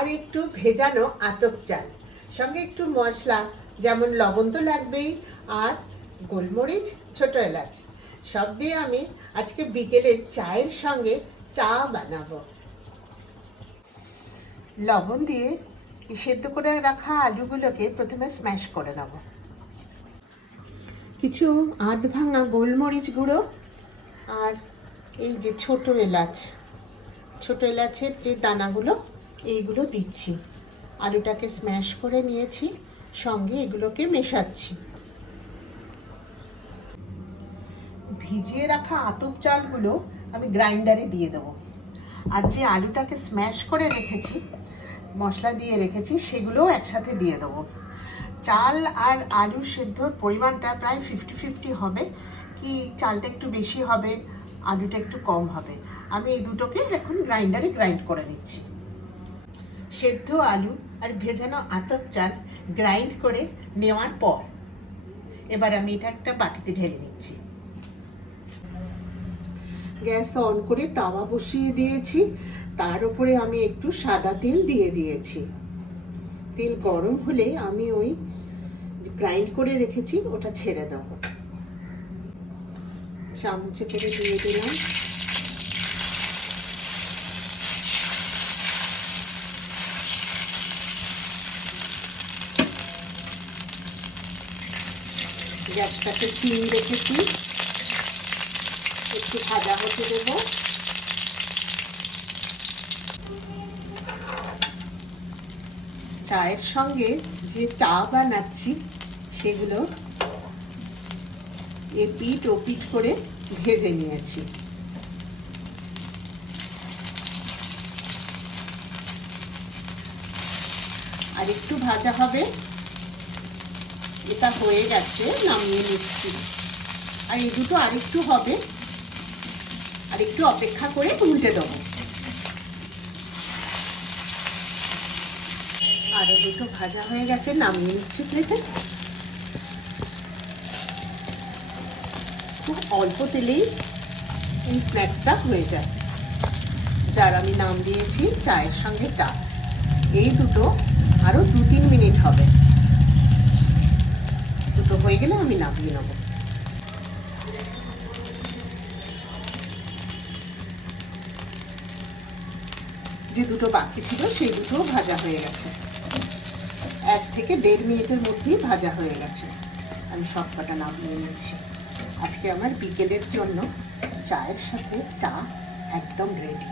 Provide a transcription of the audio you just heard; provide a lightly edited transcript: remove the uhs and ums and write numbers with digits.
আর একটু ভেজানো আতপ চাল, সঙ্গে একটু মশলা, যেমন লবণ তো লাগবেই, আর গোলমরিচ, ছোট এলাচ, সব দিয়ে আমি আজকে বিকেলের চায়ের সঙ্গে চা বানাবো। লবণ দিয়ে সেদ্ধ করে রাখা আলুগুলোকে প্রথমে স্ম্যাশ করে নেব। কিছু আধ ভাঙা গোলমরিচ গুঁড়ো আর এই যে ছোট এলাচের যে দানাগুলো, এইগুলো দিচ্ছি। আলুটাকে স্ম্যাশ করে নিয়েছি, সঙ্গে এগুলোকে মেশাচ্ছি। ভিজিয়ে রাখা আতপ চালগুলো আমি গ্রাইন্ডারে দিয়ে দেবো। আর যে আলুটাকে স্ম্যাশ করে রেখেছি, মশলা দিয়ে রেখেছি, সেগুলোও একসাথে দিয়ে দেবো। চাল আর আলু সেদ্ধর পরিমাণটা প্রায় 50-50 হবে, কি চালটা একটু বেশি হবে, আলুটা একটু কম হবে। আমি এই দুটোকে এখন গ্রাইন্ডারে গ্রাইন্ড করে নিচ্ছি। সেদ্ধ আলু আর ভেজানো আতপ চাল গ্রাইন্ড করে নেওয়ার পর এবার আমি এটা একটা বাটিতে ঢেলে নিচ্ছি। গ্যাস অন করে তাওয়া বসিয়ে দিয়েছি, তার উপরে আমি একটু সাদা তেল দিয়ে দিয়েছি। তেল গরম হলে আমি ওই গ্রাইন্ড করে রেখেছি ওটা ছেড়ে দেবো। চামচে করে দিয়ে দিলাম। গ্যাসটাকে সিম রেখেছি, একটু ভাজা হতে দেব। চায়ের সঙ্গে যে চা বানাচ্ছি সেগুলো এপিট ওপিট করে ভেজে নিয়েছি। আর একটু ভাজা হবে, এটা হয়ে গেছে, নামিয়ে নিচ্ছি। আর এই দুটো আরেকটু হবে, আর একটু অপেক্ষা করে উল্টে দেবো। আরো দুটো ভাজা হয়ে গেছে, নামিয়ে নিচ্ছি প্লেটে। খুব অল্প তেলেই এই স্ন্যাক্সটা হয়ে যায়, যার আমি নাম দিয়েছি চায়ের সঙ্গে চা। এই দুটো আরো 2-3 মিনিট হবে। দুটো হয়ে গেলে আমি নামিয়ে নেব। যে দুটো বাকি ছিল সেই দুটো ভাজা হয়ে গেছে, 1 থেকে 1.5 মিনিটের মধ্যেই ভাজা হয়ে গেছে। আমি সব কটা নামিয়ে নিচ্ছি। আজকে আমার বিকেলের জন্য চায়ের সাথে চা একদম রেডি।